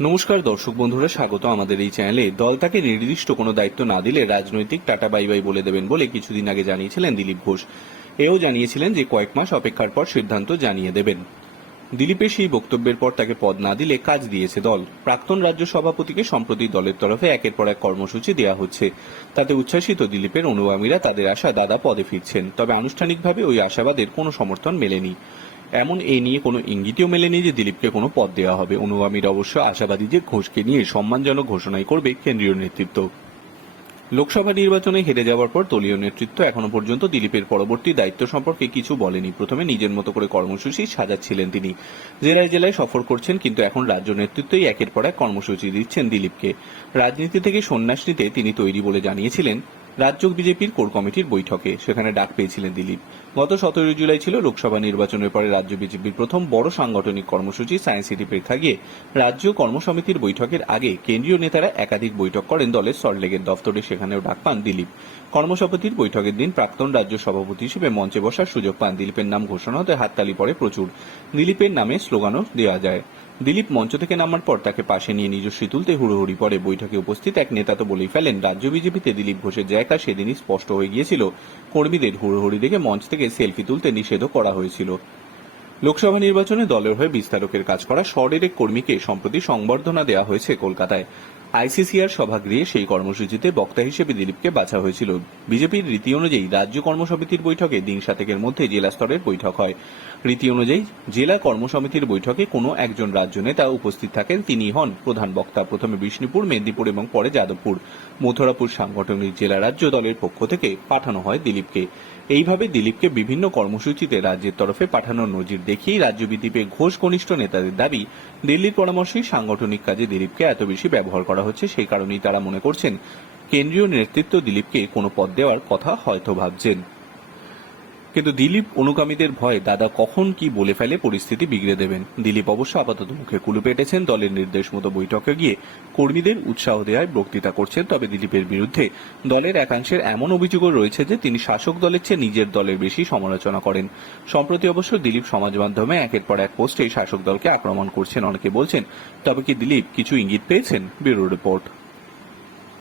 নমস্কার দর্শক বন্ধুরা, স্বাগত আমাদের এই চ্যানেলে। দল তাকে নির্দিষ্ট কোনো দায়িত্ব না দিলে রাজনৈতিক টাটা বাই বাই বলে দেবেন বলে কিছুদিন আগে জানিয়েছিলেন দিলীপ ঘোষ। এও জানিয়েছিলেন যে কয়েক মাস অপেক্ষার পর সিদ্ধান্ত জানিয়ে দেবেন। দিলীপের সেই বক্তব্যের পর তাকে পদ না দিলে কাজ দিয়েছে দল। প্রাক্তন রাজ্য সভাপতিকে সম্প্রতি দলের তরফে একের পর এক কর্মসূচি দেওয়া হচ্ছে। তাতে উচ্ছ্বাসিত দিলীপের অনুগামীরা তাদের আশা দাদা পদে ফিরছেন। তবে আনুষ্ঠানিকভাবে ওই আশাবাদের কোনো সমর্থন মেলেনি। এমন এই নিয়ে কোনো ইঙ্গিতও মেলেনি যে দিলীপকে কোনো পদ দেওয়া হবে। অনুগামীরা অবশ্য আশাবাদী যে ঘোষকে নিয়ে সম্মানজনক ঘোষণাই করবে কেন্দ্রীয় নেতৃত্ব। লোকসভা নির্বাচনে হেরে যাওয়ার পর দলীয় নেতৃত্ব এখনও পর্যন্ত দিলীপের পরবর্তী দায়িত্ব সম্পর্কে কিছু বলেনি। প্রথমে নিজের মতো করে কর্মসূচি সাজাচ্ছিলেন তিনি। জেলায় জেলায় সফর করছেন, কিন্তু এখন রাজ্য নেতৃত্বই একের পর এক কর্মসূচি দিচ্ছেন দিলীপকে। রাজনীতি থেকে সন্ন্যাস নিতে তিনি তৈরি বলে জানিয়েছিলেন রাজ্য বিজেপির কোর কমিটির বৈঠকে। সেখানে ডাক পেয়েছিলেন দিলীপ। গত সতেরোই জুলাই ছিল লোকসভা নির্বাচনের পরে রাজ্য বিজেপির প্রথম বড় সাংগঠনিক কর্মসূচি সায়েন্স সিটি প্রেক্ষাগৃহে রাজ্য কর্মসমিতির বৈঠকের আগে কেন্দ্রীয় নেতারা একাধিক বৈঠক করেন দলের সল্টলেকের দফতরে, সেখানেও ডাক পান দিলীপ। কর্মসমিতির বৈঠকের দিন প্রাক্তন রাজ্য সভাপতি হিসেবে মঞ্চে বসার সুযোগ পান দিলীপের নাম ঘোষণা হতে হাততালি পড়ে প্রচুর। দিলীপের নামে স্লোগানও দেওয়া যায়। দিলীপ মঞ্চ থেকে নামার পর তাকে পাশে নিয়ে নিজস্বী তুলতে হুড়োহুড়ি পরে বৈঠকে উপস্থিত এক নেতা তো বলেই ফেলেন, রাজ্য বিজেপিতে দিলীপ ঘোষের জায়গা সেদিনই স্পষ্ট হয়ে গিয়েছিল। কর্মীদের হুড়োহুড়ি দেখে মঞ্চ থেকে সেলফি তুলতে নিষেধ করা হয়েছিল। লোকসভা নির্বাচনে দলের হয়ে বিস্তারকের কাজ করা শহরের এক কর্মীকে সম্প্রতি সংবর্ধনা দেওয়া হয়েছে কলকাতায়। আইসিসিআর সভাগৃহে সেই কর্মসূচিতে বক্তা হিসেবে দিলীপকে বাছা হয়েছিল। বিজেপির রীতি অনুযায়ী রাজ্য কর্মসমিতির বৈঠকে দিন সাতেকের মধ্যে জেলা স্তরের বৈঠক হয়। রীতি অনুযায়ী জেলা কর্মসমিতির বৈঠকে কোনো একজন রাজ্য নেতা উপস্থিত থাকেন তিনি হন প্রধান বক্তা প্রথমে বিষ্ণুপুর, মেদিনীপুর এবং পরে যাদবপুর। মথুরাপুর সাংগঠনিক জেলা রাজ্য দলের পক্ষ থেকে পাঠানো হয় দিলীপকে। এইভাবে দিলীপকে বিভিন্ন কর্মসূচিতে রাজ্যের তরফে পাঠানোর নজির দেখিয়েই রাজ্য বিজেপি ঘোষ ঘনিষ্ঠ নেতাদের দাবি, দিল্লির পরামর্শেই সাংগঠনিক কাজে দিলীপকে এত বেশি ব্যবহার করা হচ্ছে সেই কারণেই তারা মনে করছেন, কেন্দ্রীয় নেতৃত্ব দিলীপকে কোনো পদ দেওয়ার কথা হয়তো ভাবছেন। কিন্তু দিলীপ অনুগামীদের ভয়ে দাদা কখন কি বলে ফেলে পরিস্থিতি বিগড়ে দেবেন। দিলীপ অবশ্য আপাতত মুখে কুলু পেটেছেন, দলের নির্দেশ মতো বৈঠকে গিয়ে কর্মীদের উৎসাহ দেওয়ায় বক্তৃতা করছেন, তবে দিলীপের বিরুদ্ধে দলের একাংশের এমন অভিযোগও রয়েছে যে তিনি শাসক দলের চেয়ে নিজের দলের বেশি সমালোচনা করেন। সম্প্রতি অবশ্য দিলীপ সমাজ মাধ্যমে একের পর এক পোস্টে শাসক দলকে আক্রমণ করছেন, অনেকে বলছেন, তবে কি দিলীপ কিছু ইঙ্গিত পেয়েছেন? Bureau report.